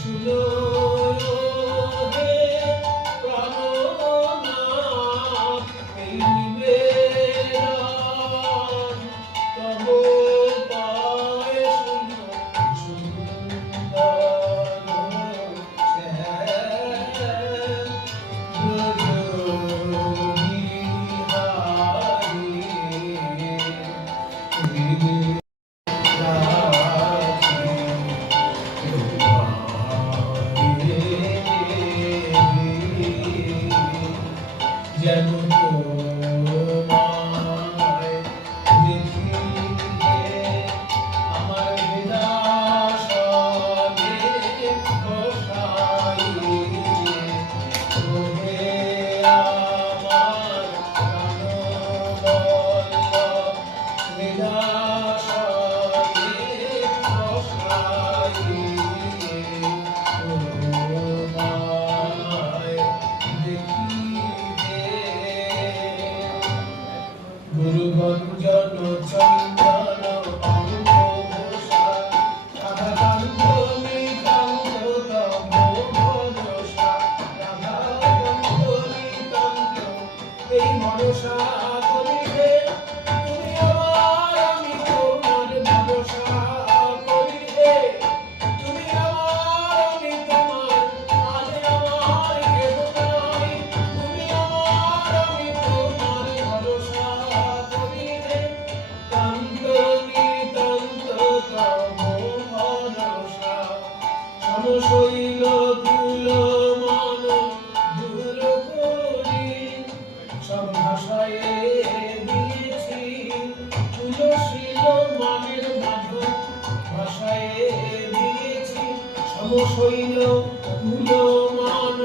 শুনো হে প্রাণনাথ, এই নিবেদন তব পায়ে শুনো সুন্দর যেন তোমায় দেখিলে আমার হৃদয়ে বসাইলে, ওহে আমার প্রাণবল্লভ হৃদয়ে বসাইলে, তোমায় দেখিলে গুরুগঞ্জন চন্দন অঙ্গ ঘোষা রাধাকান্ত নিতান্ত তব ভরসা, রাধাকান্ত নিতান্ত এই ভরসা করিলে, তুমি আমার আমি তোমার ভরসা করিলে, তুমি আমার আমি তোমার আজ আমার কেহ নাই, তুমি আমার আমি তোমার ভরসা করিলে, কান্ত নিতান্ত তব ভরসা, সমশৈল তুল মন দূর করি, সব ভাষায় দিয়েছি তুলসীল মনের মাধব, ভাষায় দিয়েছি সমশৈল তুল মন